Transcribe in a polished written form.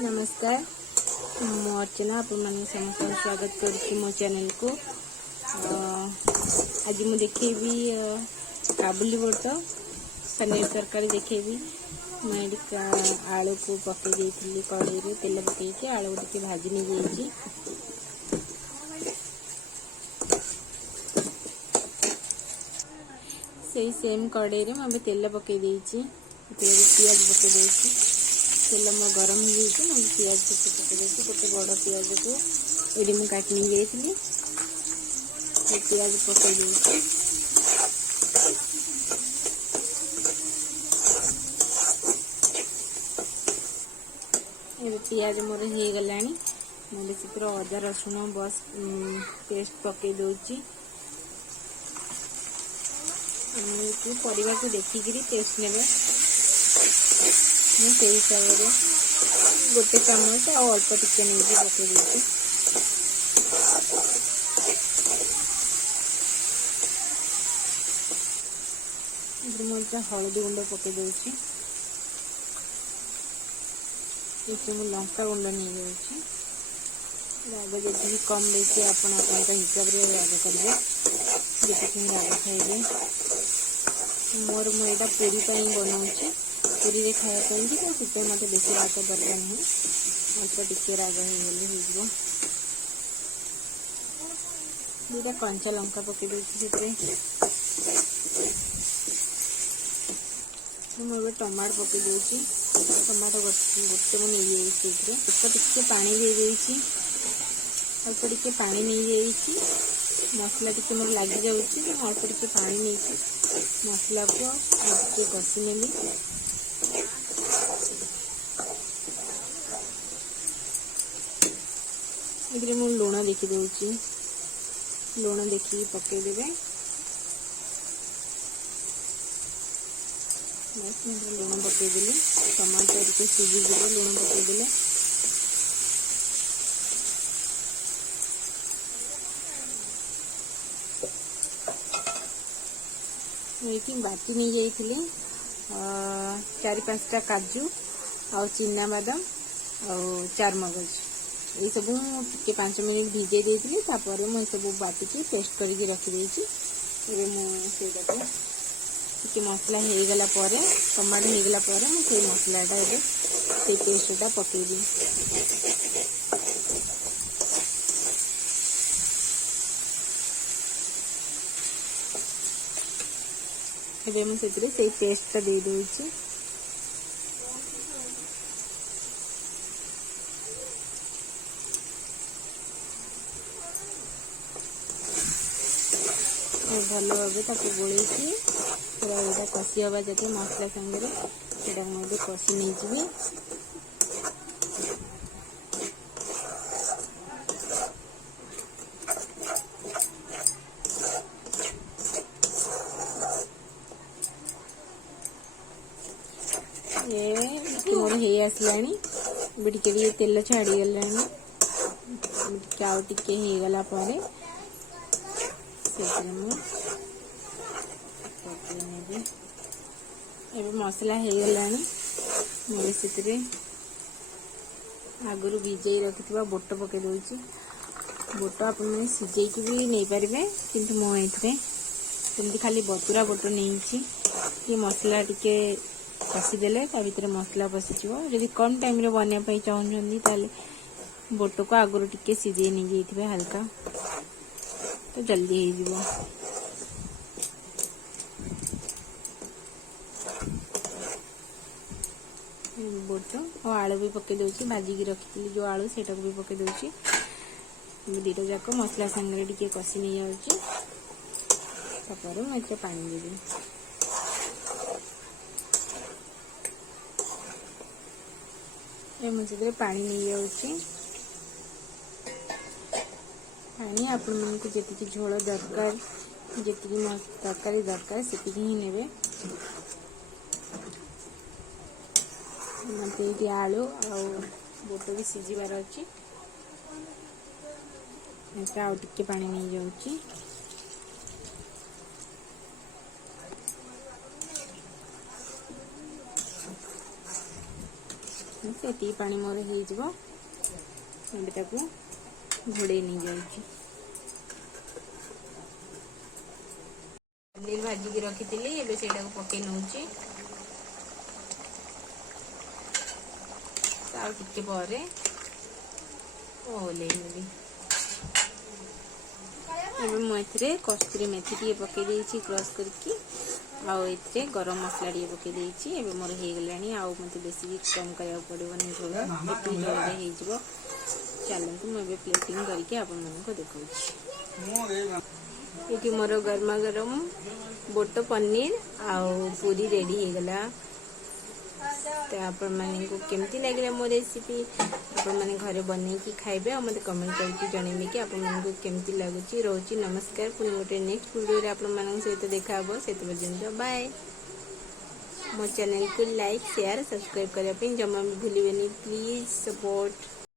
नमस्कार मो अर्चना आप समस्त स्वागत करुच्ची मो चैनल को। आज मुझे देखेबी काबुली बोट पनीर तरकारी देखेबी। मैं आलू को पकई देती कड़े में तेल पकई आलू टे भाजी नहीं जाइए। से सेम कड़े में मैं तेल पकई देती पियाज पकई देती। तेल मो गरम हो पियाज पकई गोटे बड़ पियाज को ये मुझे काट नहीं जाइए पियाज पकई देती। पियाज मोर हो गला मुझे अदा रसुण बस पेस्ट पकई दूची। परिवार को देखिक टेस्ट ने मुझे हिसाब से गोटे चामच आ अल्प टिके नहीं पकई देती। मुझे हलदी गुंड पकई दूची। मुझे लंका गुंड नहीं जाऊँगी। राग जी कम बेसी आप हिसाब से राग करेंगे जी राग खाइबे। मोर मुझा पूरी बनाऊँगी पूरी रे खायापी तो से मत बेसी राग दरकार नहीं अल्प टिके राग हो दुटा कंचा लंका पकई दूसरी मुझे टमाट पकई दूसरी। टमाटो गोटे मुझे नहीं अल्प टिके पानी दे देती अल्प टिके पानी नहीं जाइए मसला टिके मोर लग जाऊँगी अल्प टिके पानी नहीं मसला को टे कषि नेली। ये मुझे लुण देखी दूची लुण देखिए पकईदेवे। लुण पकईदेली टमाटर टे सीझीज लुण पकईदेले। ये बाटी नहीं जाइए 4-5टा काजू आ चिना बादाम आ चारमगज ये सब टे 5 मिनट भिजे देती मुझे सब बाटिकी पेस्ट करके रखीदे। मुझे मसला हो गला टमाटो हो गला मुझे मसलाटा से पेस्टा पकईदी। एबे मुझे से पेस्टा दे दूची। भल भाव गोल पूरा कषि हवा जब मसला सागर मुझे कषि नहीं जी। मोर हो आसला टे तेल छाड़ी गला आउ टे हो गला एबे मसला हो गला मुझे आगुरी भिजई रखि बोट पकई दूची। बोट आप सीझे भी नहीं पारे कि मुझे खाली बतुरा बोट नहीं ये मसला टिके कषिदेले भर मसला पशिज। जदि कम टाइम रे बनाई चाहते बोट को आगुरी टिके सीझे नहीं जाइए हल्का तो जल्दी हो। बोट और आलू भी पकई दूसरी भाजिकी रखी जो आलू से भी पकई दूसरी दीटा जाक मसला सांगे टे कषि नहीं जाऊँगी मुझे पानी देवी। मुझे पानी नहीं जाऊँगी पानी आपण मानक जी झोल दरकार जी तरकारी दरकार से ही ने मत ये आलू आ बोट भी सीझार अच्छी आउ टे पानी नहीं जाऊँगी। से पानी मोर हो घोड़े नहीं जाऊँगी। पनीर भाजिकी रखी थी से पकई नौ टे पर ओल्लैनी मुझे कस्तूरी मेथी टे पकई क्रश करके आउे गरम मसला टे पकई मोर हो गला मत बेसी कम करा पड़ोनी झोल ये झोल चलते मुझे प्लेटिंग करके आपको देखा ये मोर गरमा गरम बोट पनीर आउ पूरी रेडी हो गला। तो आपण माने को केमती लगे मो रेसिपी आपण माने घरे बने की खाइबे और मते कमेंट करके जणेबे कि आपण माने को केमती लागुची। रोची नमस्कार पुनी गोटे नेक्स्ट वीडियो रे आपण मानन सहित देखा हबो सेत पर्यंत बाय। मो चैनल को लाइक शेयर सब्सक्राइब करबे जमा भी भूलिबेनी प्लीज सपोर्ट।